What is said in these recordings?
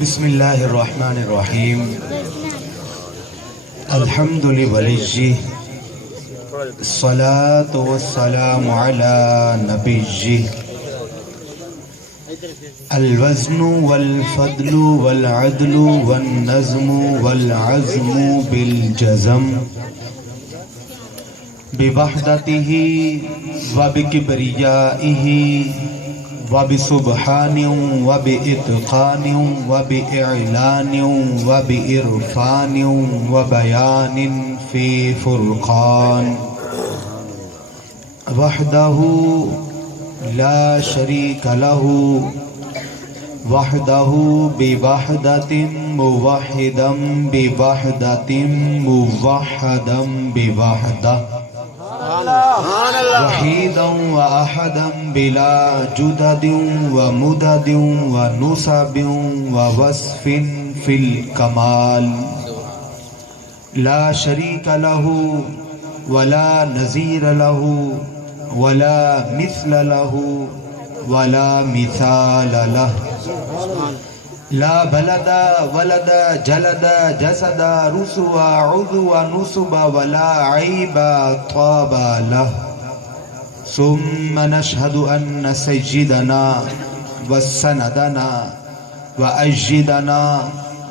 بسم اللہ الرحمن الرحیم الحمد للہ الصلاة والسلام علی نبیہ الوزن والفضل والعدل والنظم والعزم بالجزم بوحدتہ وبکبریائہ وبسبحان وبإتقان وبإعلان وبإرفان وبيان في فرقان وحده لا شريك له وحده بوحدة موحدا بوحدة موحدا بوحدة وحيدا وأحدا بلا جدد ومدد ونسب ووصف في الكمال لا شريك له ولا نظير له ولا مثل له ولا مثال له لا بلد ولد جلد جسد رسو عضو نصب ولا عيب طاب له ثم نشهد أن سيدنا وسندنا وأجدنا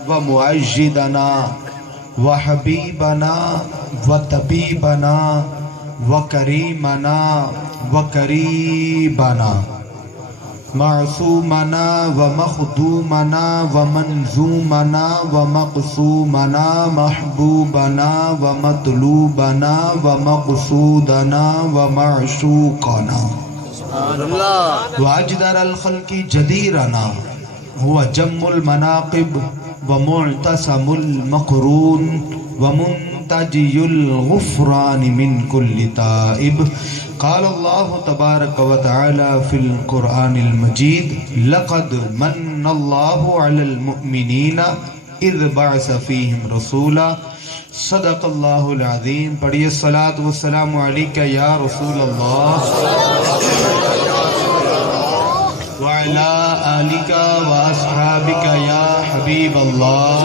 ومؤجدنا وحبيبنا وطبيبنا وكريمنا وكريبنا معصومنا ومخدومنا ومنظومنا ومقسومنا محبوبنا ومطلوبنا ومقصودنا ومعشوقنا واجدر الخلق جديرنا هو جم المناقب ومعتصم المقرون ومنتجي الغفران من كل تائب قال الله تبارك وتعالى في القرآن المجيد لقد من الله على المؤمنين إذ بعث فيهم رسولا صدق الله العظيم پڑھیے الصلاة والسلام عليك يا رسول الله وعلى آلك وأصحابك يا حبيب الله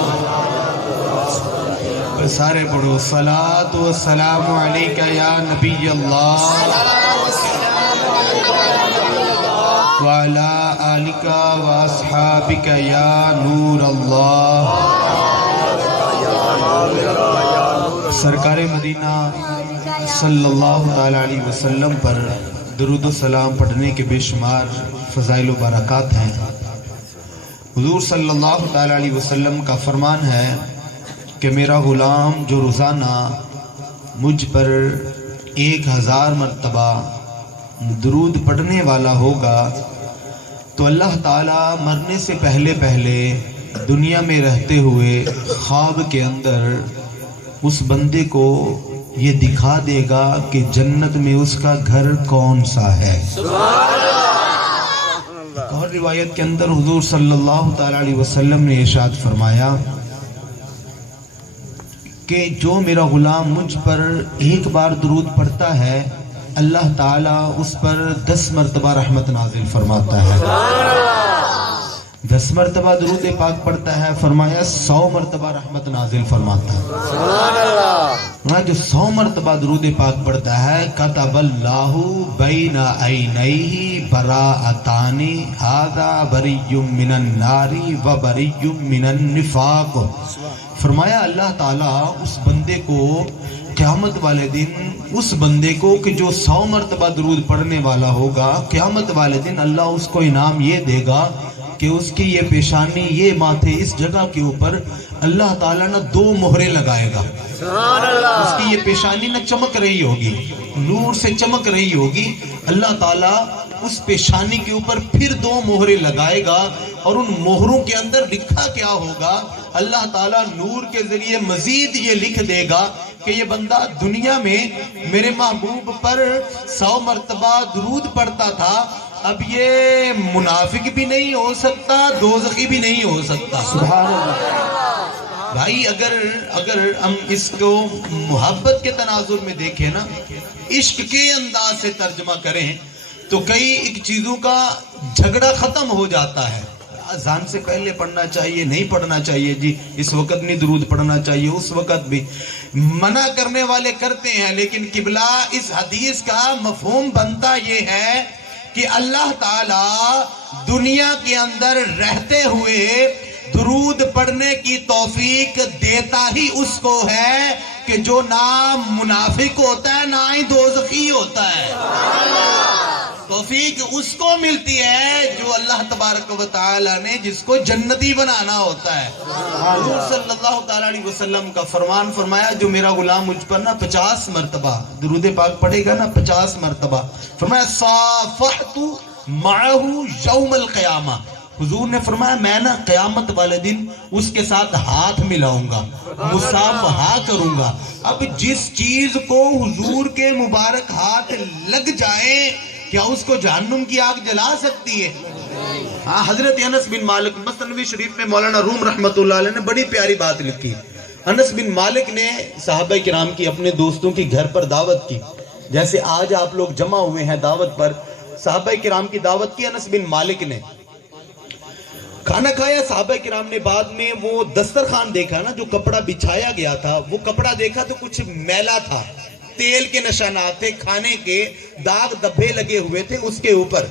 سارے پڑھو الصلاة والسلام علیک یا نبی اللہ وعلی آلک واصحابک یا نور اللہ. سرکار مدینہ صلی اللہ علیہ وسلم پر درود و سلام پڑھنے کے بے شمار فضائل و برکات ہیں. حضور صلی اللہ علیہ وسلم کا فرمان ہے کہ میرا غلام جو روزانہ مجھ پر 1000 مرتبہ درود پڑھنے والا ہوگا تو اللہ تعالیٰ مرنے سے پہلے دنیا میں رہتے ہوئے خواب کے اندر اس بندے کو یہ دکھا دے گا کہ جنت میں اس کا گھر کون سا ہے. اور روایت کے اندر حضور صلی اللہ علیہ وسلم نے ارشاد فرمایا کہ جو میرا غلام مجھ پر ایک بار درود پڑھتا ہے اللہ تعالیٰ اس پر 10 مرتبہ رحمت نازل فرماتا ہے. 10 مرتبہ درود پاک پڑھتا ہے فرمایا 100 مرتبہ رحمت نازل فرماتا ہے. جو 100 مرتبہ درود پاک پڑھتا ہے کتب اللہ بین عینیہ براءتان ھذا بری من النار و بری من النفاق. فرمایا اللہ تعالیٰ اس بندے کو قیامت والے دن اس بندے کو کہ جو 100 مرتبہ درود پڑھنے والا ہوگا قیامت والے دن اللہ اس کو انعام یہ دے گا کہ اس کی یہ پیشانی یہ ماتھے اس جگہ کے اوپر اللہ تعالیٰ نہ 2 مہریں لگائے گا. اس کی یہ پیشانی نہ چمک رہی ہوگی نور سے چمک رہی ہوگی اللہ تعالیٰ اس پیشانی کے اوپر پھر 2 مہریں لگائے گا اور ان مہروں کے اندر لکھا کیا ہوگا اللہ تعالیٰ نور کے ذریعے مزید یہ لکھ دے گا کہ یہ بندہ دنیا میں میرے محبوب پر 100 مرتبہ درود پڑھتا تھا اب یہ منافق بھی نہیں ہو سکتا دوزخی بھی نہیں ہو سکتا. سبحان اللہ. بھائی اگر ہم اس کو محبت کے تناظر میں دیکھیں نا عشق کے انداز سے ترجمہ کریں تو کئی ایک چیزوں کا جھگڑا ختم ہو جاتا ہے. اذان سے پہلے پڑھنا چاہیے نہیں پڑھنا چاہیے جی، اس وقت نہیں درود پڑھنا چاہیے اس وقت بھی، منع کرنے والے کرتے ہیں، لیکن قبلہ اس حدیث کا مفہوم بنتا یہ ہے کہ اللہ تعالی دنیا کے اندر رہتے ہوئے درود پڑھنے کی توفیق دیتا ہی اس کو ہے کہ جو نہ منافق ہوتا ہے نہ ہی دوزخی ہوتا ہے۔ توفیق اس کو ملتی ہے جو اللہ تبارک و تعالی نے جس کو جنتی بنانا ہوتا ہے۔ حضور صلی اللہ تعالی علیہ وسلم کا فرمان فرمایا جو میرا غلام مجھ پر نا 50 مرتبہ درود پاک پڑھے گا نا 50 مرتبہ، فرمایا صافحت معه یوم القیامہ، حضور نے فرمایا میں نا قیامت والے دن اس کے ساتھ ہاتھ ملاؤں گا، مصافحہ کروں گا۔ اب جس چیز کو حضور کے مبارک ہاتھ لگ جائے کیا اس کو جہنم کی آگ جلا سکتی ہے؟ ہاں، حضرت انس بن مالک مثنوی شریف میں مولانا روم رحمت اللہ علیہ نے بڑی پیاری بات لکھی۔ انس بن مالک نے صحابہ کرام کی اپنے دوستوں کی گھر پر دعوت کی، جیسے آج آپ لوگ جمع ہوئے ہیں دعوت پر، صحابہ کرام کی دعوت کی انس بن مالک نے، کھانا کھایا صحابہ کرام نے، بعد میں وہ دسترخوان دیکھا نا جو کپڑا بچھایا گیا تھا، وہ کپڑا دیکھا تو کچھ میلا تھا، تیل کے نشانات تھے، کھانے کے داغ دبے لگے ہوئے تھے اس کے اوپر۔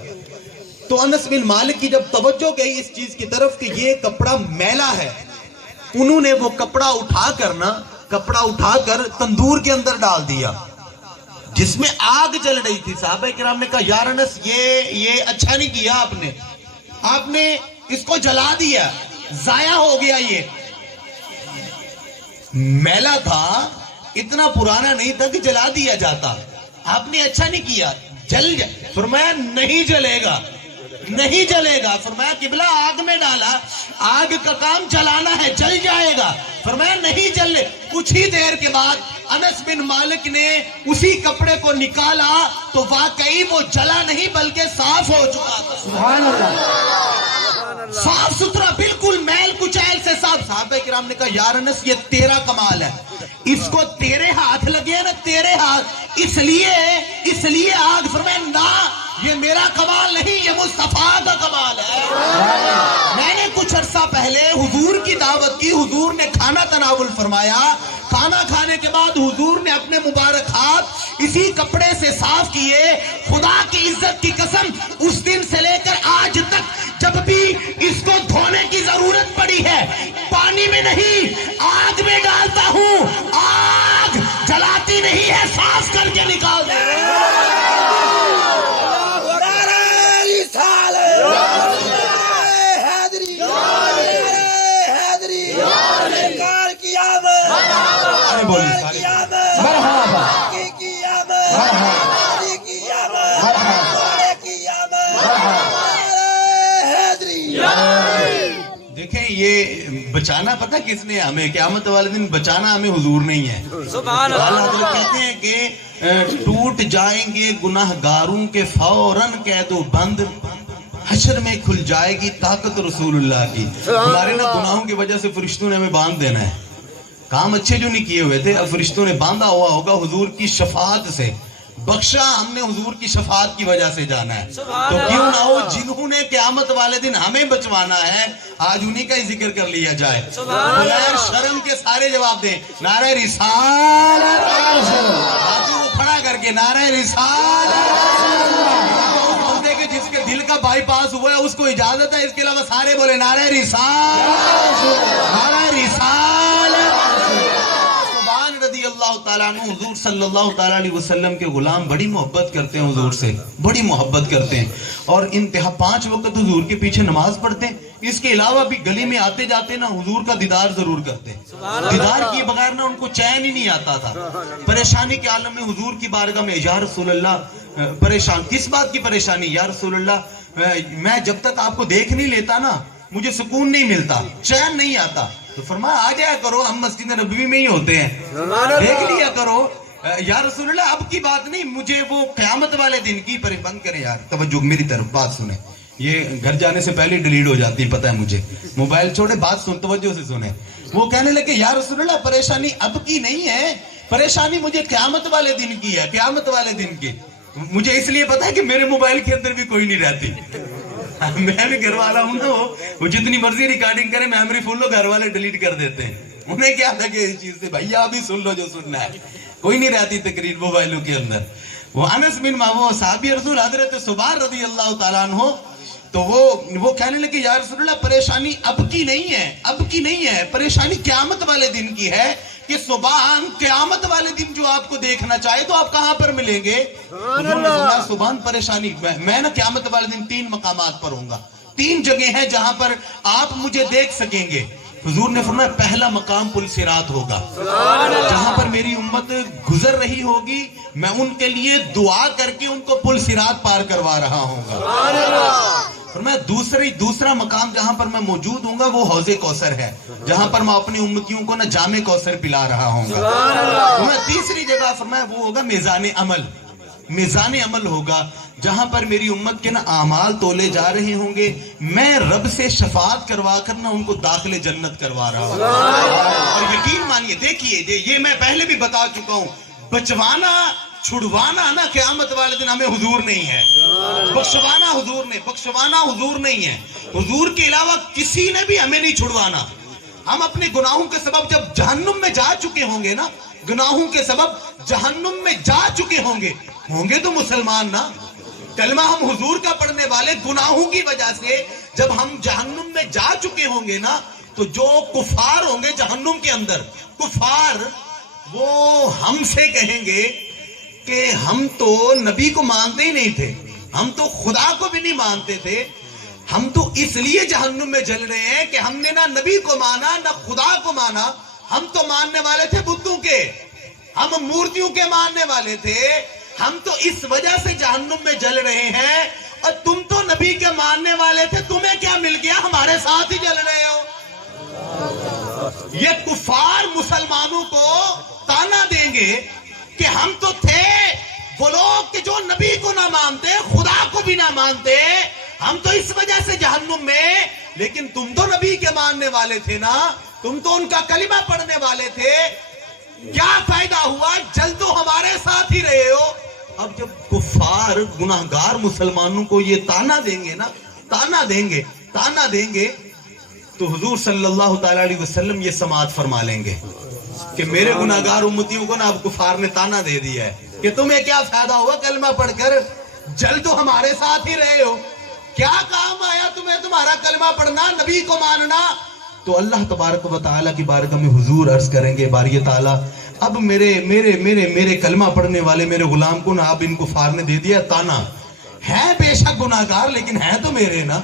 تو انس بن مالک کی جب توجہ گئی اس چیز کی طرف کہ یہ کپڑا میلا ہے، انہوں نے وہ کپڑا اٹھا کر تندور کے اندر ڈال دیا جس میں آگ جل رہی تھی۔ صحابہ کرام نے کہا یار انس یہ اچھا نہیں کیا آپ نے اس کو جلا دیا، ضائع ہو گیا، یہ میلا تھا، اتنا پرانا نہیں تھا کہ جلا دیا جاتا، آپ نے اچھا نہیں کیا، جل جائے۔ فرمایا نہیں جلے گا، نہیں جلے گا۔ فرمایا قبلہ آگ میں ڈالا، آگ کا کام جلانا ہے، جل جائے گا۔ فرمایا نہیں جلے۔ کچھ ہی دیر کے بعد انس بن مالک نے اسی کپڑے کو نکالا تو واقعی وہ جلا نہیں بلکہ صاف ہو چکا تھا۔ سبحان اللہ، صاف ستھرا، بالکل میل کچیل سے صاف۔ صحابہ کرام نے کہا یار انس یہ تیرا کمال ہے، اس کو تیرے ہاتھ لگے نا، تیرے ہاتھ، اس لیے آگ۔ فرمایا نا یہ میرا کمال نہیں، یہ مصطفیٰ کا کمال ہے۔ میں نے کچھ عرصہ پہلے حضور کی دعوت کی، حضور نے کھانا تناول فرمایا، کھانا کھانے کے بعد حضور نے اپنے مبارک ہاتھ اسی کپڑے سے صاف کیے۔ خدا کی عزت کی قسم اس دن سے لے کر آج تک جب بھی اس کو دھونے کی ضرورت پڑی ہے پانی میں نہیں آگ میں ڈالتا ہوں، آگ جلاتی نہیں ہے، صاف کر کے نکال دے۔ دیکھیں یہ بچانا پتہ کس نے ہمیں، قیامت والے دن بچانا ہمیں حضور نہیں ہے۔ سبحان اللہ۔ کہتے ہیں کہ ٹوٹ جائیں گے گناہگاروں کے فوراً قید و بند، حشر میں کھل جائے گی طاقت رسول اللہ کی۔ ہمارے نا گناہوں کی وجہ سے فرشتوں نے ہمیں باندھ دینا ہے، کام اچھے جو نہیں کیے ہوئے تھے اب فرشتوں نے باندھا ہوا ہوگا، حضور کی شفاعت سے بخشا ہم نے، حضور کی شفاعت کی وجہ سے جانا ہے۔ تو کیوں نہ ہو جنہوں نے قیامت والے دن ہمیں بچوانا ہے آج انہی کا ہی ذکر کر لیا جائے۔ بغیر شرم کے سارے جواب دیں، نعرہ رسالت، ہاتھوں کو کھڑا کر کے نعرہ رسالت۔ جس کے دل کا بائی پاس ہوا ہے اس کو اجازت ہے، اس کے علاوہ سارے بولے نعرہ رسالت، نعرہ رسالت۔ رضی اللہ تعالیٰ عنہ حضور صلی اللہ تعالیٰ علیہ وسلم کے غلام بڑی محبت کرتے ہیں، حضور سے بڑی محبت کرتے ہیں، اور انتہا 5 وقت حضور کے پیچھے نماز پڑھتے ہیں۔ اس کے علاوہ بھی گلی میں آتے جاتے نا حضور کا دیدار ضرور کرتے ہیں، دیدار کیے بغیر نا ان کو چین ہی نہیں آتا تھا۔ پریشانی کے عالم میں حضور کی بارگاہ میں یا رسول اللہ پریشان، کس بات کی پریشانی؟ یا رسول اللہ میں جب تک آپ کو دیکھ نہیں لیتا نا مجھے سکون نہیں ملتا، چین نہیں آتا۔ تو فرمایا آ جایا کرو، ہم مسجد نبوی میں ہی ہوتے ہیں، دیکھ لیا کرو۔ یا رسول اللہ اب کی بات نہیں، مجھے وہ قیامت والے دن کی بند کریں یار، توجہ میری طرف بات سنیں، یہ گھر جانے سے پہلے ڈیلیٹ ہو جاتی ہے پتہ ہے مجھے، موبائل چھوڑے بات سن، توجہ سے سنیں۔ وہ کہنے لگے یا رسول اللہ پریشانی اب کی نہیں ہے، پریشانی مجھے قیامت والے دن کی ہے، قیامت والے دن کی۔ مجھے اس لیے پتا ہے کہ میرے موبائل کے اندر بھی کوئی نہیں رہتی، میں بھی گھر والا ہوں نا, وہ جتنی مرضی ریکارڈنگ کرے میموری فل ہو گھر والے ڈیلیٹ کر دیتے ہیں. انہیں کیا تھا کہ اس چیز سے بھیا ابھی سن لو جو سننا ہے, کوئی نہیں رہتی تقریر موبائلوں کے اندر. وہ انس بن وہ صحابی رسول حضرت صبار رضی اللہ تعالیٰ عنہ, تو وہ کہنے لگے یا رسول اللہ پریشانی اب کی نہیں ہے, پریشانی قیامت والے دن کی ہے کہ سبحان قیامت والے دن جو آپ کو دیکھنا چاہے تو آپ کہاں پر ملیں گے؟ سبحان پریشانی میں نا قیامت والے دن 3 مقامات پر ہوں گا, 3 جگہ ہیں جہاں پر آپ مجھے دیکھ سکیں گے. حضور نے فرمایا پہلا مقام پل صراط ہوگا, جہاں پر میری امت گزر رہی ہوگی, میں ان کے لیے دعا کر کے ان کو پل صراط پار کروا رہا ہوں گا. فرمایا دوسرا مقام جہاں پر میں موجود ہوں گا وہ حوض کوثر ہے, جہاں پر میں اپنی امتیوں کو نا جام کوثر پلا رہا ہوں گا. فرمایا تیسری جگہ فرمایا وہ ہوگا میزان عمل ہوگا, جہاں پر میری امت کے نا اعمال تولے جا رہے ہوں گے, میں رب سے شفاعت کروا کر نا ان کو داخل جنت کروا رہا ہوں. اور یقین مانیے, دیکھیے یہ میں پہلے بھی بتا چکا ہوں, بچوانا چھڑوانا نا قیامت والے دن ہمیں حضور نہیں ہے, بخشوانا حضور نہیں ہے. حضور کے علاوہ کسی نے بھی ہمیں نہیں چھڑوانا. ہم اپنے گناہوں کے سبب جب جہنم میں جا چکے ہوں گے نا, گناہوں کے سبب جہنم میں جا چکے ہوں گے تو مسلمان نا, کلمہ ہم حضور کا پڑھنے والے, گناہوں کی وجہ سے جب ہم جہنم میں جا چکے ہوں گے نا, تو جو کفار ہوں گے جہنم کے اندر, کفار وہ ہم سے کہیں گے کہ ہم تو نبی کو مانتے ہی نہیں تھے, ہم تو خدا کو بھی نہیں مانتے تھے, ہم تو اس لیے جہنم میں جل رہے ہیں کہ ہم نے نہ نبی کو مانا نہ خدا کو مانا, ہم تو ماننے والے تھے بدھوں کے, ہم مورتیوں کے ماننے والے تھے, ہم تو اس وجہ سے جہنم میں جل رہے ہیں, اور تم تو نبی کے ماننے والے تھے, تمہیں کیا مل گیا, ہمارے ساتھ ہی جل رہے ہو. یہ کفار مسلمانوں کو تانا دیں گے کہ ہم تو تھے وہ لوگ کہ جو نبی کو نہ مانتے, خدا کو بھی نہ مانتے, ہم تو اس وجہ سے جہنم میں, لیکن تم تو نبی کے ماننے والے تھے نا, تم تو ان کا کلمہ پڑھنے والے تھے, کیا فائدہ ہوا, جل تو ہمارے ساتھ ہی رہے ہو. اب جب کفار گناہگار مسلمانوں کو یہ تانا دیں گے نا, تانا دیں گے تو حضور صلی اللہ تعالی علیہ وسلم یہ سماعت فرما لیں گے کہ میرے گناہگار امتیوں کو نا اب کفار نے تانا دے دیا ہے کہ تمہیں کیا فائدہ ہوا کلمہ پڑھ کر, جل تو ہمارے ساتھ ہی رہے ہو, کیا کام آیا تمہیں تمہارا کلمہ پڑھنا, نبی کو ماننا. تو اللہ تبارک و تعالیٰ کی بارگاہ میں حضور عرض کریں گے باری تعالیٰ اب میرے کلمہ پڑھنے والے میرے غلام کو نا اب ان کفار نے دے دیا تانا, ہے بے شک گناہگار لیکن ہے تو میرے نا,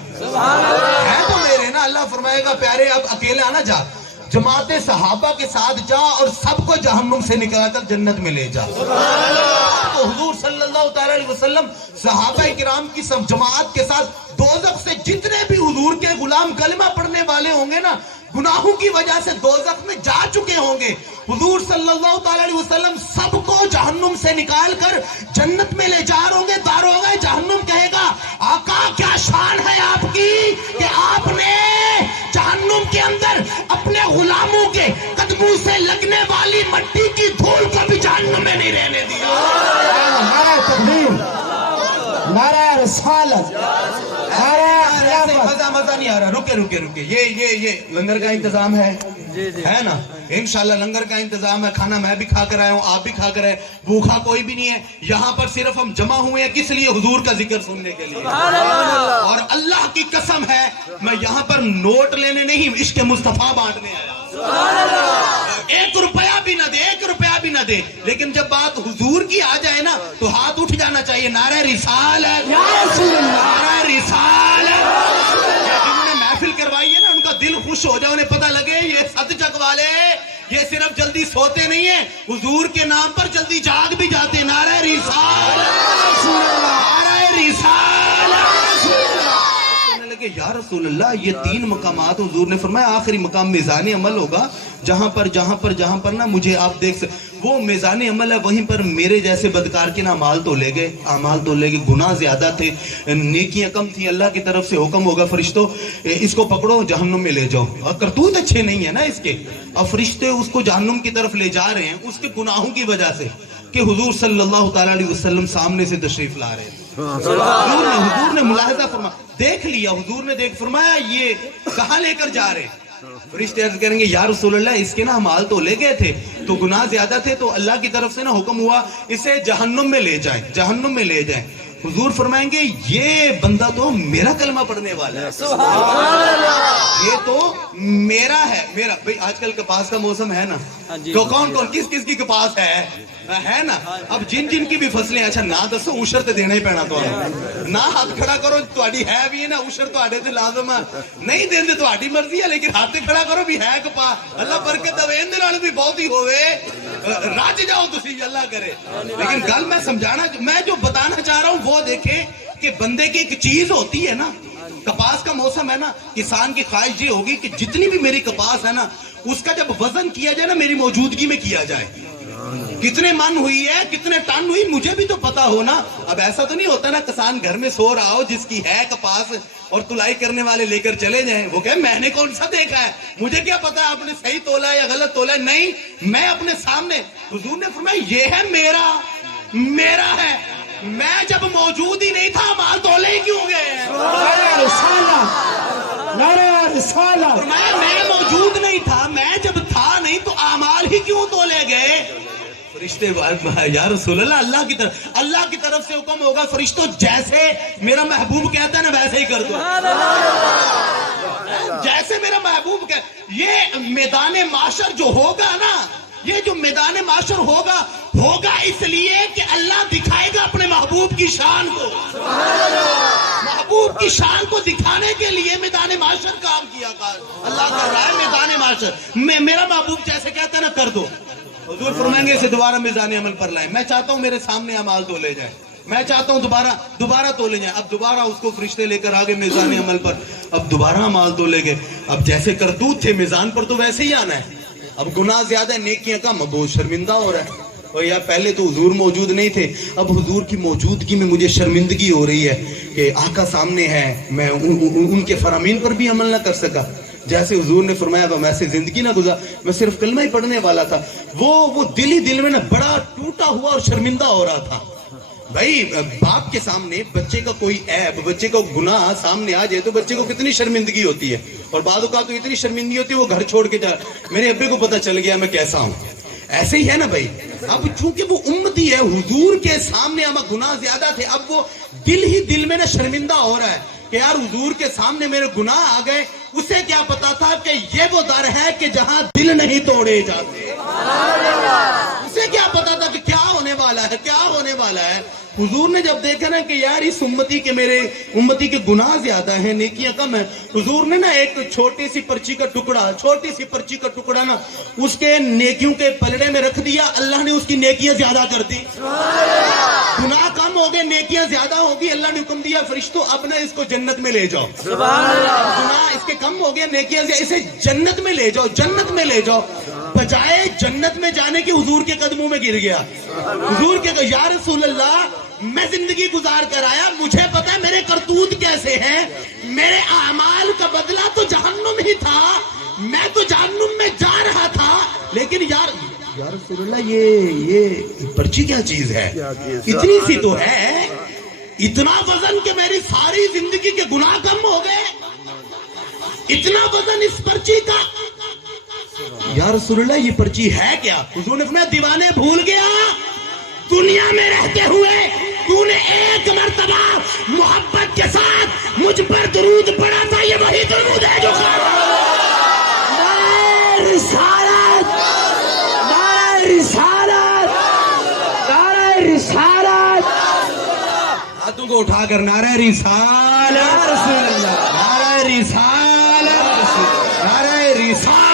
اللہ فرمائے گا پیارے اب اکیلا نہ جا, جماعت صحابہ کے ساتھ جا اور سب کو جہنم سے نکلا کر جنت میں لے جا. تو حضور صلی اللہ تعالی علیہ وسلم صحابہ کرام کی سب جماعت کے ساتھ دوزخ سے جتنے بھی حضور کے غلام کلمہ پڑھنے والے ہوں گے نا, گناہوں کی وجہ سے دوزخ میں جا چکے ہوں گے, حضور صلی اللہ تعالی علیہ وسلم سب کو جہنم سے نکال کر جنت میں لے جا رہے ہوں گے. داروغہ جہنم کہے گا آقا کیا شان ہے آپ کی کہ آپ نے جہنم کے اندر اپنے غلاموں کے قدموں سے لگنے والی مٹی کی دھول کو بھی جہنم میں نہیں رہنے دیا. نعرہ تکبیر, نعرہ رسالت, مزہ نہیں آ رہا, رکے یہ لنگر کا انتظام ہے نا, انشاءاللہ لنگر کا انتظام ہے, کھانا میں بھی کھا کر آیا ہوں, آپ بھی کھا کر آئے, بھوکا کوئی بھی نہیں ہے. یہاں پر صرف ہم جمع ہوئے ہیں کس لیے, حضور کا ذکر سننے کے لیے. اور اللہ کی قسم ہے میں یہاں پر نوٹ لینے نہیں, عشق مصطفیٰ بانٹنے آیا. 1 روپیہ بھی نہ دے, لیکن جب بات حضور کی آ جائے نا تو ہاتھ اٹھ جانا چاہیے, نعرہ رسالت, نعرہ رسالت. جنہوں نے محفل کروائی ہے نا ان کا دل خوش ہو جائے, انہیں پتہ لگے یہ ست جگ والے یہ صرف جلدی سوتے نہیں ہیں, حضور کے نام پر جلدی جاگ بھی جاتے. نعرہ رسالت, نعرہ رسالت. کہ یا رسول اللہ یہ 3 مقامات حضور نے فرمایا آخری مقام میزان عمل ہوگا, جہاں پر نا مجھے آپ دیکھ وہ میزان عمل ہے, وہیں پر میرے جیسے بدکار کے نا اعمال تو لے گئے, گناہ زیادہ تھے, نیکیاں کم تھیں, اللہ کی طرف سے حکم ہوگا فرشتوں اس کو پکڑو جہنم میں لے جاؤ, اور کرتوت اچھے نہیں ہے نا اس کے, اور فرشتے اس کو جہنم کی طرف لے جا رہے ہیں اس کے گناہوں کی وجہ سے کہ حضور صلی اللہ تعالی علیہ وسلم سامنے سے تشریف لا رہے ہیں. حضور نے ملاحظہ فرمایا، دیکھ لیا حضور نے، دیکھ فرمایا یہ کہاں لے کر جا رہے ہیں؟ فرشتے عرض کریں گے یا رسول اللہ اس کے نا مال تو لے گئے تھے تو گناہ زیادہ تھے تو اللہ کی طرف سے نا حکم ہوا اسے جہنم میں لے جائیں، جہنم میں لے جائیں۔ حضور فرمائیں گے یہ بندہ تو میرا کلمہ پڑھنے والا ہے، یہ تو میرا ہے، میرا۔ بھئی آج کل کپاس کا موسم ہے نا، تو کون کون کس کس کی کپاس ہے نا؟ اب جن جن کی بھی فصلیں، اچھا نہ دسو اشر تے دینا ہی پینا تو نہ ہاتھ کھڑا کرو، تہاڈی ہے بھی ہے نا اشر تہاڈے تے لازم ہے، نہیں دیندے تہاڈی مرضی ہے، لیکن ہاتھ کھڑا کرو بھی ہے کپاس، اللہ برکت دے، اندے نال بھی بہت ہی ہوے، رج جاؤ تسی، اللہ کرے۔ لیکن گل میں سمجھانا، میں جو بتانا چاہ رہا ہوں وہ دیکھیں کہ بندے کی ایک چیز ہوتی ہے نا، کپاس کا موسم ہے نا، کسان کی خواہش یہ ہوگی کہ جتنی بھی میری کپاس ہے نا اس کا جب وزن کیا جائے نا میری موجودگی میں کیا جائے، کتنے من ہوئی ہے، کتنے ٹن ہوئی، مجھے بھی تو پتا ہو نا۔ اب ایسا تو نہیں ہوتا نا کسان گھر میں سو رہا ہو جس کی ہے کپاس اور تلائی کرنے والے لے کر چلے جائیں، وہ کہ میں نے کون سا دیکھا ہے، مجھے کیا پتا ہے آپ نے صحیح تولا ہے یا غلط تولا ہے، نہیں، میں اپنے سامنے، حضور نے فرمایا یہ ہے میرا ہے، میں جب موجود ہی نہیں تھا مال تولے ہی کیوں گئے ہیں؟ فرمایا میں موجود نہیں تھا، میں جب تھا نہیں تو اعمال ہی کیوں تولے گئے؟ فرشتے یا رسول اللہ اللہ کی طرف سے حکم ہوگا فرشتوں جیسے میرا محبوب کہتا ہے نا ویسے ہی کر دو، جیسے میرا محبوب کہتا۔ یہ میدان معاشر جو ہوگا نا، یہ جو میدان معاشر ہوگا اس لیے کہ اللہ دکھائے گا اپنے محبوب کی شان کو، محبوب کی شان کو دکھانے کے لیے میدان معاشر کام کیا گا۔ اللہ کر رہا ہے میدان معاشر میں میرا محبوب جیسے کہتا ہے نا کر دو، حضور فرمائیں گے اسے دوبارہ میزان عمل پر لائیں، میں چاہتا ہوں میرے سامنے اعمال تولے جائیں، میں چاہتا ہوں دوبارہ تولے جائیں۔ اب دوبارہ اس کو فرشتے لے کر آگے میزان عمل پر، اب دوبارہ اعمال تولے گئے، اب جیسے کرتوت تھے میزان پر تو ویسے ہی آنا ہے، اب گناہ زیادہ ہے، نیکیاں کم، اب بہت شرمندہ ہو رہا ہے، اور یا پہلے تو حضور موجود نہیں تھے، اب حضور کی موجودگی میں مجھے شرمندگی ہو رہی ہے کہ آقا سامنے ہے، میں ان کے فرامین پر بھی عمل نہ کر سکا، جیسے حضور نے فرمایا ویسے زندگی نہ گزار، میں صرف کلمہ ہی پڑھنے والا تھا، وہ دل ہی دل میں نا بڑا ٹوٹا ہوا اور شرمندہ ہو رہا تھا۔ بھائی باپ کے سامنے بچے کا کوئی عیب، بچے کا گناہ سامنے آ جائے تو بچے کو کتنی شرمندگی ہوتی ہے، اور بعد اوقات تو اتنی شرمندگی ہوتی ہے وہ گھر چھوڑ کے جا، میرے ابے کو پتہ چل گیا میں کیسا ہوں، ایسے ہی ہے نا بھائی۔ اب چونکہ وہ امتی ہے، حضور کے سامنے ہم گناہ زیادہ تھے، اب وہ دل ہی دل میں نا شرمندہ ہو رہا ہے کہ یار حضور کے سامنے میرے گناہ آ گئے، اسے کیا پتا تھا کہ یہ وہ در ہے کہ جہاں دل نہیں توڑے جاتے، اسے کیا پتا تھا کہ کیا ہونے والا ہے۔ حضور نے جب دیکھا نا کہ یار اس امتی کے میرے امتی کے گناہ زیادہ ہیں، نیکیاں کم ہیں، حضور نے نا ایک چھوٹی سی پرچی کا ٹکڑا نا اس کے نیکیوں کے پلڑے میں رکھ دیا، اللہ نے اس کی نیکیاں زیادہ کر دی، گناہ کم ہو گئے نیکیاں زیادہ ہوگی، اللہ نے حکم دیا فرشتوں اب نا اس کو جنت میں لے جاؤ، گناہ اس کے کم ہو گئے نیکیاں اسے جنت میں لے جاؤ، بجائے جنت میں جانے کے حضور کے قدموں میں گر گیا، حضور کے یا رسول اللہ میں زندگی گزار کر آیا، مجھے پتا ہے میرے کرتوت کیسے ہیں، میرے اعمال کا بدلہ تو جہنم ہی تھا، میں تو جہنم میں جا رہا تھا، لیکن یا رسول اللہ یہ پرچی کیا چیز ہے، اتنی سی تو ہے، اتنا وزن کہ میری ساری زندگی کے گناہ کم ہو گئے، اتنا وزن اس پرچی کا، یا رسول اللہ یہ پرچی ہے کیا؟ حضور نے فرمایا دیوانے بھول گیا، دنیا میں رہتے ہوئے تو نے ایک مرتبہ محبت کے ساتھ مجھ پر درود پڑھا تھا، یہ وہی درود ہے جو رسالت ہاتھوں کو اٹھا کر نعرہ رسالت، نعرہ رسالت، نعرہ رسالت۔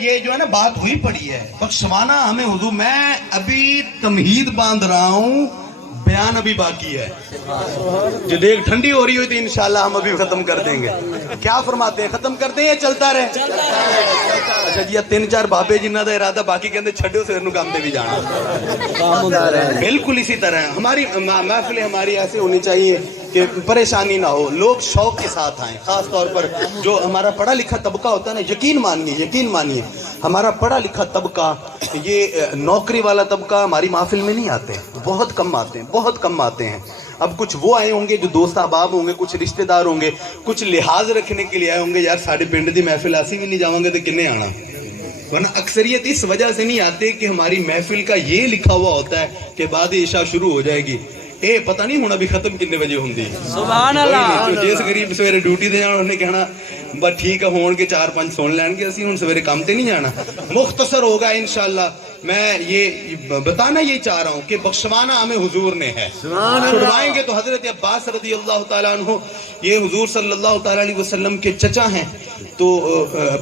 یہ جو ہے نا بات ہوئی پڑی ہے، بخشوانا ہمیں حضور، میں ابھی تمہید باندھ رہا ہوں، بیان ابھی باقی ہے، جو دیکھ ٹھنڈی ہو رہی ہوئی تھی انشاءاللہ ہم ابھی ختم کر دیں گے، کیا فرماتے ہیں ختم کر دیں یا چلتا رہے؟ اچھا جی 3-4 بابے جنہ دا ارادہ باقی کہندے چھڈو سیر نو کام دے بھی جانا، بالکل اسی طرح ہماری محفلیں ہماری ایسے ہونی چاہیے کہ پریشانی نہ ہو, لوگ شوق کے ساتھ آئیں, خاص طور پر جو ہمارا پڑھا لکھا طبقہ ہوتا ہے نا, یقین مانیے ہمارا پڑھا لکھا طبقہ, یہ نوکری والا طبقہ ہماری محفل میں نہیں آتے, بہت کم آتے ہیں. اب کچھ وہ آئے ہوں گے جو دوست احباب ہوں گے, کچھ رشتہ دار ہوں گے, کچھ لحاظ رکھنے کے لیے آئے ہوں گے, یار ساڑھے پنڈ دی محفل ایسی بھی نہیں جاؤں گے تو کنے آنا. ورنہ اکثریت اس وجہ سے نہیں آتے کہ ہماری محفل کا یہ لکھا ہوا ہوتا ہے کہ بعد عشاء شروع ہو جائے گی, اے پتہ نہیں ہونا بھی ختم کتنے بجے ہوندی. سبحان اللہ. جس غریب سویرے ڈیوٹی تے جانا, انہوں نے کہنا بس ٹھیک ہے ہون کے 4-5 سن لین گے, اسی ہن سویرے کام تے نہیں جانا. مختصر ہوگا انشاءاللہ. میں یہ بتانا یہ چاہ رہا ہوں کہ بخشوانا ہمیں حضور نے ہے, چھڑوائیں گے تو حضرت عباس رضی اللہ تعالیٰ عنہ, یہ حضور صلی اللہ تعالیٰ علیہ وسلم کے چچا ہیں, تو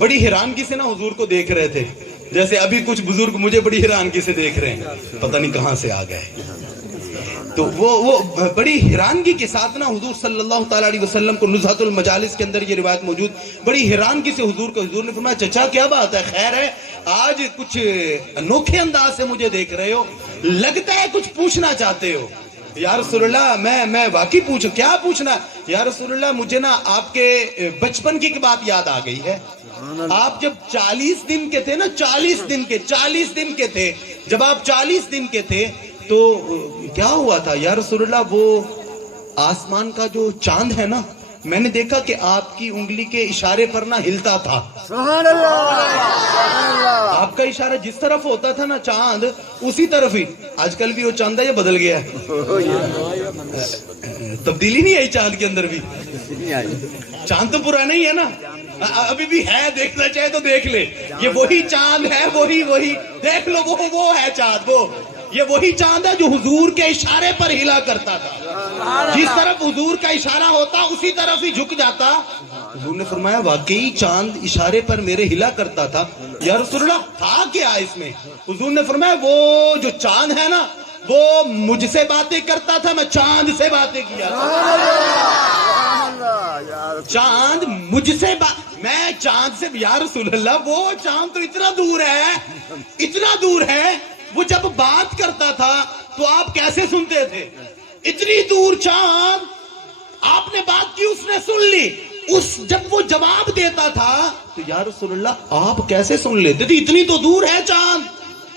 بڑی حیرانگی سے نا حضور کو دیکھ رہے تھے, جیسے ابھی کچھ بزرگ مجھے بڑی حیرانگی سے دیکھ رہے ہیں, پتہ نہیں کہاں سے آ گئے. تو وہ بڑی حیرانگی کے ساتھ نا حضور صلی اللہ تعالیٰ علیہ وسلم کو, نزہۃ المجالس کے اندر یہ روایت موجود, بڑی حیرانگی سے حضور نے فرمایا چچا کیا بات ہے, خیر ہے, آج کچھ انوکھے انداز سے مجھے دیکھ رہے ہو, لگتا ہے کچھ پوچھنا چاہتے ہو. یا رسول اللہ میں واقعی پوچھوں, کیا پوچھنا. یا رسول اللہ مجھے نا آپ کے بچپن کی بات یاد آ گئی ہے. آپ جب 40 دن کے تھے نا, 40 دن کے تھے, جب آپ 40 دن کے تھے تو کیا ہوا تھا. یا رسول اللہ وہ آسمان کا جو چاند ہے نا, میں نے دیکھا کہ آپ کی انگلی کے اشارے پر نہ ہلتا تھا. سبحان اللہ. آپ کا اشارہ جس طرف ہوتا تھا نا چاند, اسی طرف ہی. آج کل بھی وہ چاند ہے یا بدل گیا ہے؟ تبدیلی نہیں آئی چاند کے اندر بھی؟ چاند تو پرانا ہی ہے نا, ابھی بھی ہے, دیکھنا چاہے تو دیکھ لے. یہ وہی چاند ہے, وہی دیکھ لو, وہ ہے چاند, یہ وہی چاند ہے جو حضور کے اشارے پر ہلا کرتا تھا. جس طرف حضور کا اشارہ ہوتا اسی طرف ہی جھک جاتا. حضور نے فرمایا واقعی چاند اشارے پر میرے ہلا کرتا تھا. یا رسول اللہ تھا کیا اس میں؟ حضور نے فرمایا وہ جو چاند ہے نا, وہ مجھ سے باتیں کرتا تھا, میں چاند سے باتیں کیا چاند مجھ سے میں چاند سے. یا رسول اللہ وہ چاند تو اتنا دور ہے, وہ جب بات کرتا تھا تو آپ کیسے سنتے تھے؟ اتنی دور چاند, آپ نے بات کی, اس نے سن لی. جب وہ جواب دیتا تھا تو یا رسول اللہ آپ کیسے سن لیتے تھے, اتنی تو دور ہے چاند.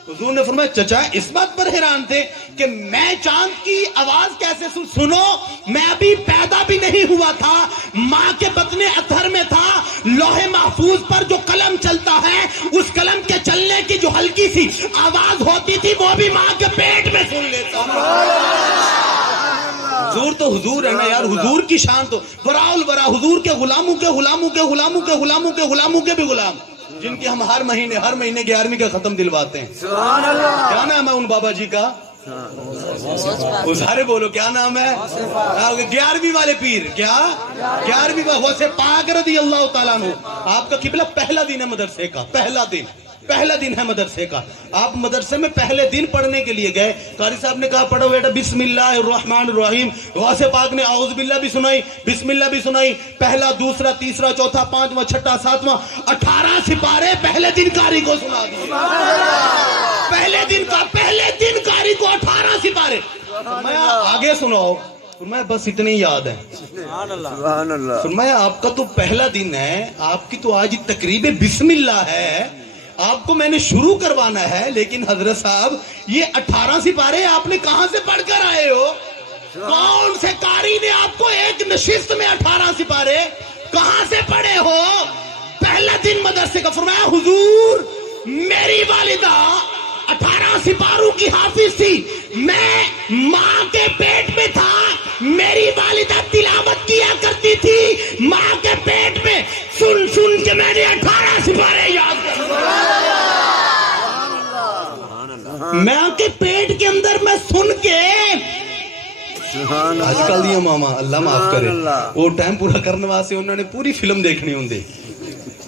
حضور نے فرمایا چچا اس بات پر حیران تھے کہ میں چاند کی آواز کیسے سنو, میں ابھی پیدا بھی نہیں ہوا تھا, ماں کے بطن اطہر میں تھا. لوح محفوظ پر جو قلم چلتا ہے, اس قلم کے چلنے کی جو ہلکی سی آواز ہوتی تھی, وہ بھی ماں کے پیٹ میں سن لیتا. حضور تو حضور ہے نا یار, حضور کی شان تو برا حضور کے غلاموں کے بھی غلام, جن کی ہم ہر مہینے 11ویں کا ختم دلواتے ہیں. کیا نام ہے ان بابا جی کا؟ وہ سارے بولو کیا نام ہے؟ 11ویں والے پیر. کیا 11ویں غوث پاک رضی اللہ تعالیٰ عنہ. آپ کا قبلہ پہلا دن ہے مدرسے کا, پہلا دن ہے مدرسے کا. آپ مدرسے میں پہلے دن پڑھنے کے لیے گئے, قاری صاحب نے کہا پڑھو بیٹا بسم اللہ الرحمن الرحیم. غوث پاک نے اعوذ باللہ بھی سنائی, بسم اللہ بھی سنائی. پہلا, دوسرا, تیسرا, چوتھا, پانچواں, چھٹا, ساتواں, 18 سپارے پہلے دن قاری کو سنا دیے. پہلے دن قاری کو 18 سپارے. میں آگے سناؤ, فرمایا بس اتنے ہی یاد ہے. فرمایا آپ کا تو پہلا دن ہے, آپ کی تو آج تقریب بسم اللہ ہے, آپ کو میں نے شروع کروانا ہے, لیکن حضرت صاحب یہ 18 سپارے آپ نے کہاں سے پڑھ کر آئے ہو؟ کون سے قاری نے آپ کو ایک نشست میں 18 سپارے کہاں سے پڑھے ہو؟ پہلا دن مدرسے کا. فرمایا حضور میری والدہ 18 سپاروں کی حافظ تھی, میں ماں کے پیٹ میں تھا, میری والدہ تلاوت کیا کرتی تھی, ماں کے پیٹ میں سن کے میں نے 18 سپارے یاد کر. ماں کے پیٹ کے اندر میں سن کے. آج کل دیا ماما اللہ معاف کرے, وہ ٹائم پورا کرنے واسطے انہوں نے پوری فلم دیکھنی ہوں.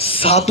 7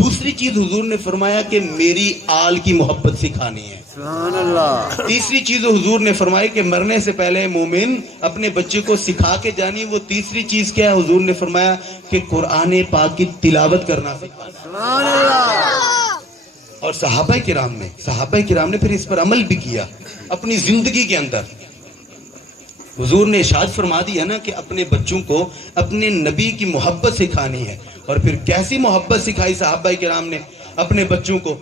دوسری چیز حضور نے فرمایا کہ میری آل کی محبت سکھانی ہے. تیسری چیز حضور نے فرمائی کہ مرنے سے پہلے مومن اپنے بچے کو سکھا کے جانی. وہ تیسری چیز کیا ہے؟ حضور نے فرمایا کہ قرآن پاک کی تلاوت کرنا سکھانا. اور صحابہ کرام نے پھر اس پر عمل بھی کیا اپنی زندگی کے اندر. حضور نے ارشاد فرما دیا نا کہ اپنے بچوں کو اپنے نبی کی محبت سکھانی ہے. اور پھر کیسی محبت سکھائی صحابہ کرام نے اپنے بچوں کو؟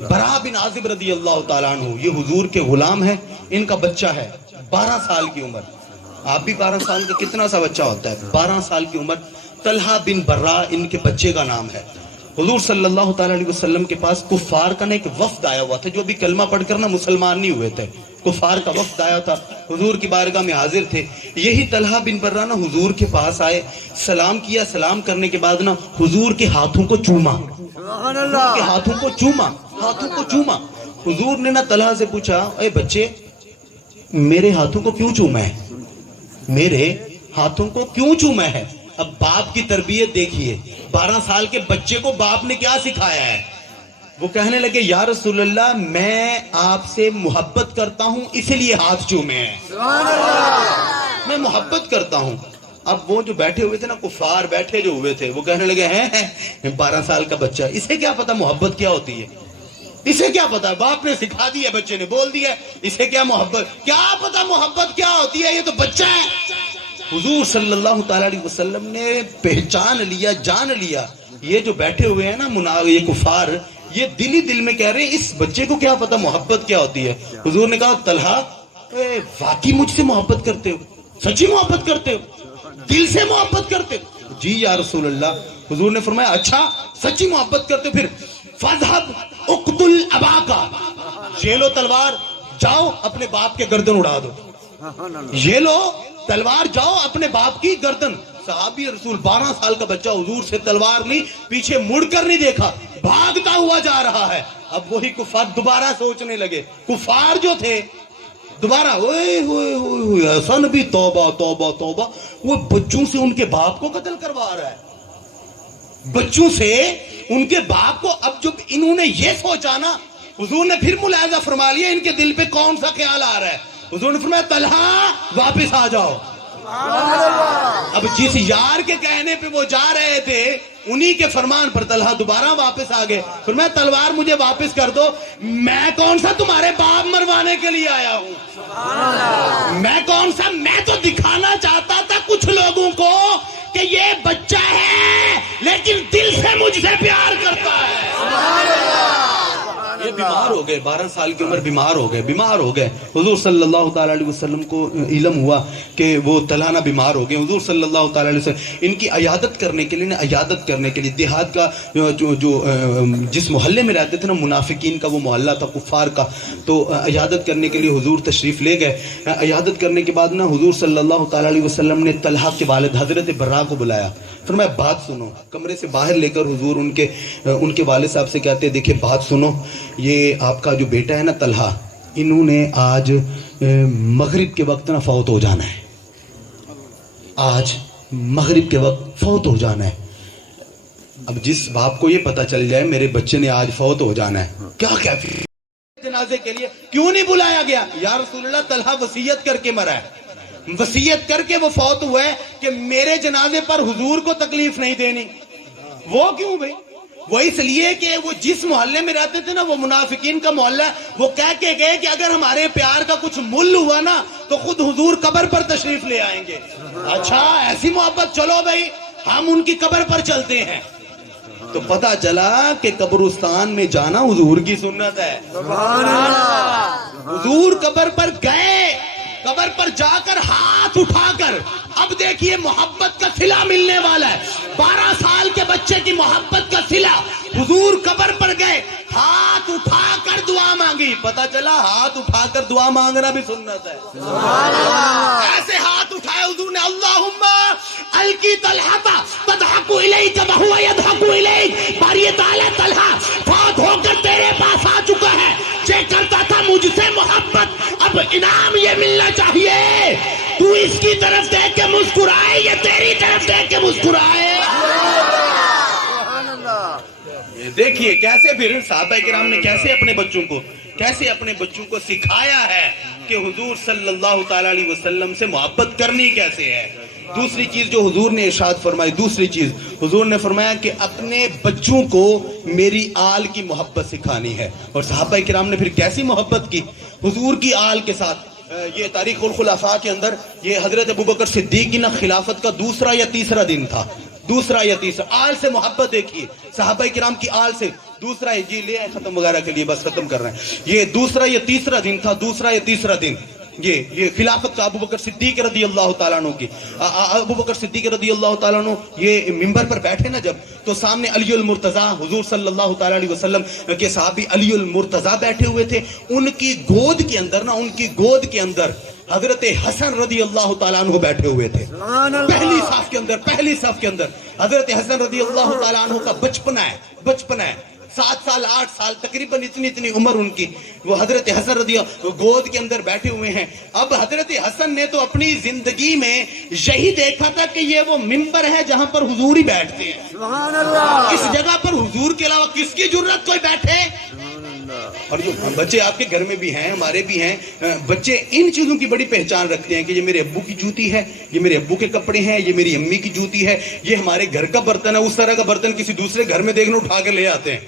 برا بن عازب رضی اللہ تعالیٰ عنہ یہ حضور کے غلام ہیں. ان کا بچہ ہے 12 سال کی عمر. آپ بھی 12 سال کا کتنا سا بچہ ہوتا ہے؟ 12 سال کی عمر. طلحہ بن برا ان کے بچے کا نام ہے. حضور صلی اللہ تعالیٰ علیہ وسلم کے پاس کفار کا نا ایک وفد آیا ہوا تھا جو بھی کلمہ پڑھ کر نا مسلمان نہیں ہوئے تھے. کفار کا وفد آیا تھا, حضور کی بارگاہ میں حاضر تھے. یہی طلحہ بن برا نا حضور کے پاس آئے, سلام کیا. سلام کرنے کے بعد نا حضور کے ہاتھوں کو چوما. ہاتھوں کو چوما. حضور نے نا طلحہ سے پوچھا, اے بچے میرے ہاتھوں کو کیوں چوما ہے؟ میرے ہاتھوں کو کیوں چوما ہے؟ اب باپ کی تربیت دیکھیے, 12 سال کے بچے کو باپ نے کیا سکھایا ہے. وہ کہنے لگے یا رسول اللہ میں آپ سے محبت کرتا ہوں اس لیے ہاتھ چومے ہیں. میں محبت کرتا ہوں. اب وہ جو بیٹھے ہوئے تھے نا کفار بیٹھے جو ہوئے تھے وہ کہنے لگے ہیں 12 سال کا بچہ, اسے کیا پتا محبت کیا ہوتی ہے؟ اسے کیا پتا؟ باپ نے سکھا دیا, بچے نے بول دیا, اسے کیا محبت, کیا پتا محبت کیا ہوتی ہے؟ یہ تو بچہ ہے. حضور صلی اللہ تعالیٰ علیہ وسلم نے پہچان لیا, جان لیا یہ جو بیٹھے ہوئے ہیں نا یہ کفار, یہ دل ہی دل میں کہہ رہے ہیں اس بچے کو کیا پتا محبت کیا ہوتی ہے. حضور نے کہا طلحہ واقعی مجھ سے محبت کرتے ہو؟ سچی محبت کرتے ہو؟ دل سے محبت کرتے ہو؟ جی یا رسول اللہ. حضور نے فرمایا اچھا سچی محبت کرتے ہو, پھر فذهب اقتل اباکا, یہ لو تلوار جاؤ اپنے باپ کے گردن اڑا دو. یہ لو تلوار جاؤ اپنے باپ کی گردن. صحابی رسول 12 سال کا بچہ حضور سے تلوار لی, پیچھے مڑ کر نہیں دیکھا, بھاگتا ہوا جا رہا ہے. اب وہی کفار دوبارہ سوچنے لگے, کفار جو تھے دوبارہ ایسا نبی توبہ توبہ توبہ, وہ بچوں سے ان کے باپ کو قتل کروا رہا ہے, بچوں سے ان کے باپ کو. اب جب انہوں نے یہ سوچا نا حضور نے پھر ملاحظہ فرما لیا ان کے دل پہ کون سا خیال آ رہا ہے. حضور نے فرمایا طلحہ واپس آ جاؤ. اب جس یار کے کہنے پہ وہ جا رہے تھے انہی کے فرمان پر طلحہ دوبارہ واپس آ گئے. فرمایا تلوار مجھے واپس کر دو, میں کون سا تمہارے باپ مروانے کے لیے آیا ہوں؟ میں کون سا, میں تو دکھانا چاہتا تھا کچھ لوگوں کو کہ یہ بچہ ہے لیکن دل سے مجھ سے پیار کرتا ہے. یہ بیمار ہو گئے, 12 سال کی عمر بیمار ہو گئے. حضور صلی اللہ تعالیٰ علیہ وسلم کو علم ہوا کہ وہ طلحہ بیمار ہو گئے. حضور صلی اللہ تعالیٰ علیہ وسلم ان کی عیادت کرنے کے لیے دیہات کا جو جس محلے میں رہتے تھے نا منافقین کا وہ محلہ تھا کفار کا, تو عیادت کرنے کے لیے حضور تشریف لے گئے. عیادت کرنے کے بعد نا حضور صلی اللہ تعالیٰ علیہ وسلم نے طلحہ کے والد حضرت برا کو بلایا. فرمایا بات سنو. کمرے سے باہر لے کر حضور ان کے والد صاحب سے کہتے دیکھیں بات سنو, یہ آپ کا جو بیٹا ہے نا طلحہ, انہوں نے آج مغرب کے وقت نا فوت ہو جانا ہے. آج مغرب کے وقت فوت ہو جانا ہے. اب جس باپ کو یہ پتا چل جائے میرے بچے نے آج فوت ہو جانا ہے, کیا کہتے جنازے کے لیے کیوں نہیں بلایا گیا؟ یا رسول اللہ طلحہ وصیت کر کے مرا ہے, وصیت کر کے وہ فوت ہوا ہے کہ میرے جنازے پر حضور کو تکلیف نہیں دینی. وہ کیوں بھائی؟ وہ اس لیے کہ وہ جس محلے میں رہتے تھے نا وہ منافقین کا محلہ ہے. وہ کہہ کے گئے کہ اگر ہمارے پیار کا کچھ مل ہوا نا تو خود حضور قبر پر تشریف لے آئیں گے. اچھا ایسی محبت, چلو بھائی ہم ان کی قبر پر چلتے ہیں. تو پتا چلا کہ قبرستان میں جانا حضور کی سنت ہے. حضور قبر پر گئے, قبر پر جا کر ہاتھ اٹھا کر, اب دیکھیے محبت کا صلہ ملنے والا ہے. 12 سال کے بچے کی محبت کا صلہ. حضور قبر پر گئے, ہاتھ اٹھا کر دعا مانگی. پتا چلا ہاتھ اٹھا کر دعا مانگنا بھی سنت ہے. ایسے ہاتھ اٹھائے حضور نے, اللہم الکی طلحہ تضحک الیک وہو یضحک الیک. باری تعالی طلحہ فوت ہو کر تیرے پاس آ چکا ہے, یہ کرتا تھا مجھ سے محبت, اب انعام یہ ملنا چاہیے. تو اس کی طرف دیکھ کے مسکرائے, یہ تیری طرف دیکھ کے مسکرائے. دیکھیے کیسے پھر صحابہ کرام نے کیسے اپنے بچوں کو سکھایا ہے کہ حضور صلی اللہ تعالیٰ علیہ وسلم سے محبت کرنی کیسے ہے. دوسری چیز جو حضور نے ارشاد فرمائی، دوسری چیز حضور نے فرمایا کہ اپنے بچوں کو میری آل کی محبت سکھانی ہے. اور صحابہ کرام نے پھر کیسی محبت کی حضور کی آل کے ساتھ. یہ تاریخ الخلفاء کے اندر یہ حضرت ابوبکر صدیق کی نا خلافت کا دوسرا یا تیسرا دن تھا. دوسرا یا تیسرا. آل سے محبت دیکھیے صحابہ کرام کی آل سے. دوسرا جی لے آئے ختم وغیرہ کے لیے، بس ختم کر رہے ہیں. یہ دوسرا یا تیسرا دن تھا، دوسرا یا تیسرا دن یہ خلافت کا ابوبکر صدیق رضی اللہ تعالیٰ عنہ کی. ابوبکر صدیق رضی اللہ تعالیٰ عنہ یہ منبر پر بیٹھے نا جب، تو سامنے علی المرتضیٰ حضور صلی اللہ تعالیٰ علیہ وسلم کے صحابی علی المرتضیٰ بیٹھے ہوئے تھے. ان کی گود کے اندر حضرت حسن رضی اللہ تعالیٰ عنہ بیٹھے ہوئے تھے. پہلی صف کے اندر حضرت حسن رضی اللہ تعالیٰ عنہ کا بچپنا ہے 7 سال 8 سال تقریباً اتنی عمر ان کی. وہ حضرت حسن رضی اللہ گود کے اندر بیٹھے ہوئے ہیں. اب حضرت حسن نے تو اپنی زندگی میں یہی دیکھا تھا کہ یہ وہ منبر ہے جہاں پر حضور ہی بیٹھتے ہیں. سبحان اللہ. اس جگہ پر حضور کے علاوہ کس کی جرت کوئی بیٹھے. اور جو بچے آپ کے گھر میں بھی ہیں، ہمارے بھی ہیں، بچے ان چیزوں کی بڑی پہچان رکھتے ہیں کہ یہ میرے ابو کی جوتی ہے، یہ میرے ابو کے کپڑے ہیں، یہ میری امی کی جوتی ہے، یہ ہمارے گھر کا برتن ہے. اس طرح کا برتن کسی دوسرے گھر میں دیکھنا اٹھا کے لے آتے ہیں.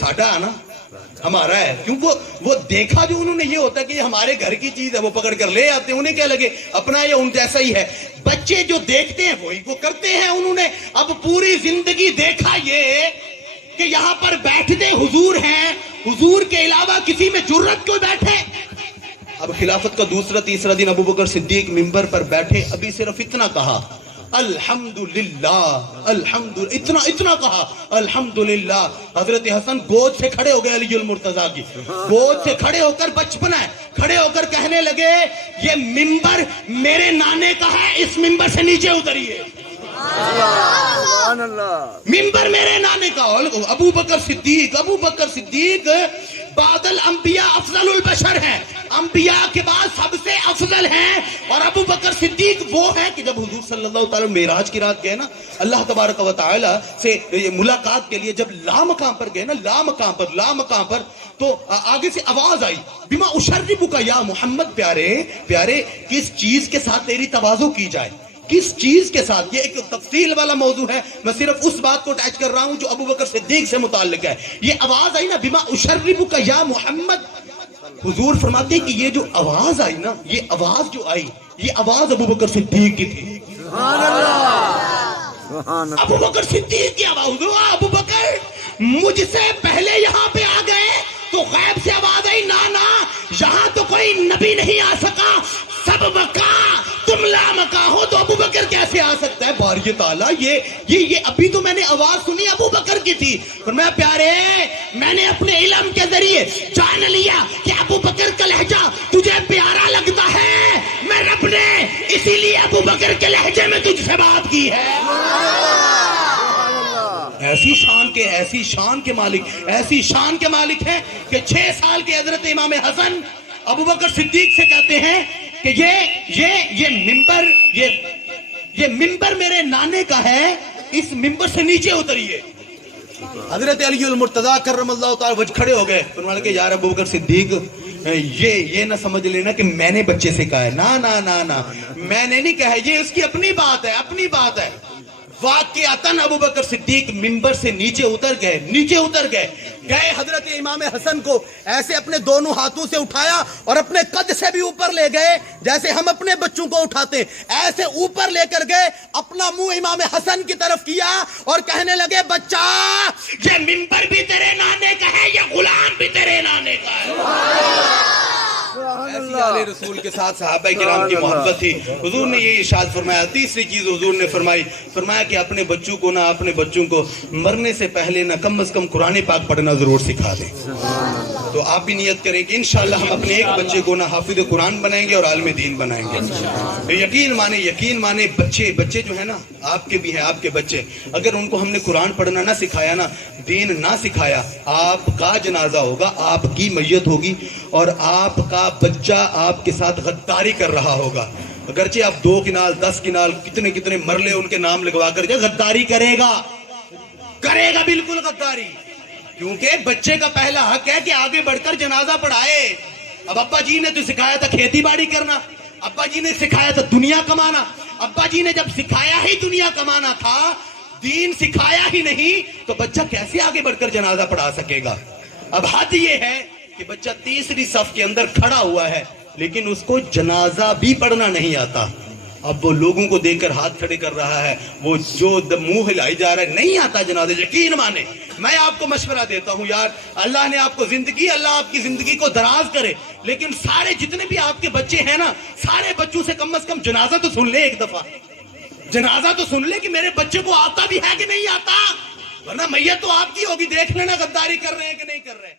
ساڈا ہے نا، ہمارا ہے. کیوں وہ دیکھا جو انہوں نے یہ ہوتا ہے کہ یہ ہمارے گھر کی چیز ہے، وہ پکڑ کر لے آتے ہیں. انہیں کیا لگے اپنا یا ان جیسا ہی ہے. بچے جو دیکھتے ہیں وہی کو کرتے ہیں. انہوں نے اب پوری زندگی دیکھا یہ کہ یہاں پر بیٹھتے حضور ہیں، حضور کے علاوہ کسی میں جرت کوئی بیٹھے. اب خلافت کا دوسرا تیسرا دن ابوبکر صدیق منبر پر بیٹھے. ابھی صرف اتنا کہا الحمدللہ، اتنا کہا الحمدللہ. حضرت حسن گود سے کھڑے ہو گئے علی المرتضیٰ کی گود سے کھڑے ہو کر، بچپنا ہے، کھڑے ہو کر کہنے لگے یہ منبر میرے نانے کا ہے، اس منبر سے نیچے اتریے. منبر میرے نانے کا. ابوبکر صدیق بعد الانبیاء افضل البشر ہیں، انبیاء کے بعد سب سے افضل ہیں. اور ابوبکر صدیق وہ ہیں کہ جب حضور صلی اللہ تعالیٰ معراج کی رات گئے نا اللہ تبارک و تعالیٰ سے ملاقات کے لیے، جب لامقام پر گئے نا، لامقام پر تو آگے سے آواز آئی بما اشربک یا محمد. پیارے کس چیز کے ساتھ تیری تواضع کی جائے، کس چیز کے ساتھ. یہ ایک تفصیل والا موضوع ہے، میں صرف اس بات کو اٹیچ کر رہا ہوں جو ابوبکر صدیق سے متعلق ہے. یہ آواز آئی نا بما اشربک یا محمد. حضور فرماتے ہیں کہ یہ جو آواز آئی نا، یہ آواز جو آئی، یہ آواز ابوبکر صدیق کی تھی. سبحان اللہ. ابوبکر صدیق کی آواز. ابوبکر مجھ سے پہلے یہاں پہ آ گئے تو غیب سے آواز آئی، نانا یہاں تو کوئی نبی نہیں آ سکا، سب مکہ، تم لامکہ ہو، تو ابو بکر کیسے آ سکتا ہے؟ باری تعالیٰ یہ ابھی تو میں نے آواز سنی ابو بکر کی تھی. فرمایا پیارے میں نے اپنے علم کے ذریعے جان لیا کہ ابو بکر کا لہجہ تجھے پیارا لگتا ہے، میں رب نے اسی لیے ابو بکر کے لہجے میں تجھ سے بات کی ہے. ایسی شان کے مالک ہیں کہ 6 سال کے حضرت امام حسن ابوبکر صدیق سے کہتے ہیں کہ یہ منبر میرے نانے کا ہے، اس منبر سے نیچے اتریے. حضرت علی المرتضیٰ کرم اللہ تعالی وجہ کھڑے ہو گئے. فرمانے کہ یار ابوبکر صدیق یہ نہ سمجھ لینا کہ میں نے بچے سے کہا ہے، نا میں نے نہیں کہا، یہ اس کی اپنی بات ہے. واقعتاً ابوبکر صدیق منبر سے نیچے اتر گئے حضرت امام حسن کو ایسے اپنے دونوں ہاتھوں سے اٹھایا اور اپنے قد سے بھی اوپر لے گئے، جیسے ہم اپنے بچوں کو اٹھاتے ایسے اوپر لے کر گئے، اپنا منہ امام حسن کی طرف کیا اور کہنے لگے بچہ یہ منبر بھی تیرے نانے کا ہے، یہ غلام بھی تیرے نانے کا ہے. ایسی آل رسول کے ساتھ صحابہ کرام کی محبت تھی. حضور نے یہ ارشاد فرمایا. تیسری چیز حضور نے فرمایا کہ اپنے بچوں کو مرنے سے پہلے نہ کم از کم قرآن پاک پڑھنا ضرور سکھا دیں. تو آپ بھی نیت کریں کہ انشاءاللہ ہم اپنے ایک بچے کو نہ حافظ قرآن بنائیں گے اور عالم دین بنائیں گے. یقین مانے بچے جو ہے نا آپ کے بھی ہیں، آپ کے بچے، اگر ان کو ہم نے قرآن پڑھنا نہ سکھایا نا، دین نہ سکھایا، آپ کا جنازہ ہوگا، آپ کی میت ہوگی اور آپ کا بچہ آپ کے ساتھ غداری کر رہا ہوگا. اگرچہ آپ 2 کنال 10 کنال کتنے مرلے ان کے نام لگوا کر غداری کرے گا بالکل غداری. کیونکہ بچے کا پہلا حق ہے کہ آگے بڑھ کر جنازہ پڑھائے. اب ابا جی نے تو سکھایا تھا کھیتی باڑی کرنا, ابا جی نے سکھایا تھا دنیا کمانا. ابا جی نے جب سکھایا ہی دنیا کمانا تھا, دین سکھایا ہی نہیں, تو بچہ کیسے آگے بڑھ کر جنازہ پڑھا سکے گا؟ اب حد یہ ہے کہ بچہ تیسری صف کے اندر کھڑا ہوا ہے لیکن اس کو جنازہ بھی پڑھنا نہیں آتا. اب وہ لوگوں کو دیکھ کر ہاتھ کھڑے کر رہا ہے, وہ جو منہ ہلائی جا رہا ہے, نہیں آتا جنازہ. یقین مانے, میں آپ کو مشورہ دیتا ہوں یار, اللہ نے آپ کو زندگی, اللہ آپ کی زندگی کو دراز کرے, لیکن سارے جتنے بھی آپ کے بچے ہیں نا, سارے بچوں سے کم از کم جنازہ تو سن لے ایک دفعہ. جنازہ تو سن لے کہ میرے بچے کو آتا بھی ہے کہ نہیں آتا, ورنہ میت تو آپ کی ہوگی, دیکھ لینا غداری کر رہے ہیں کہ نہیں کر رہے.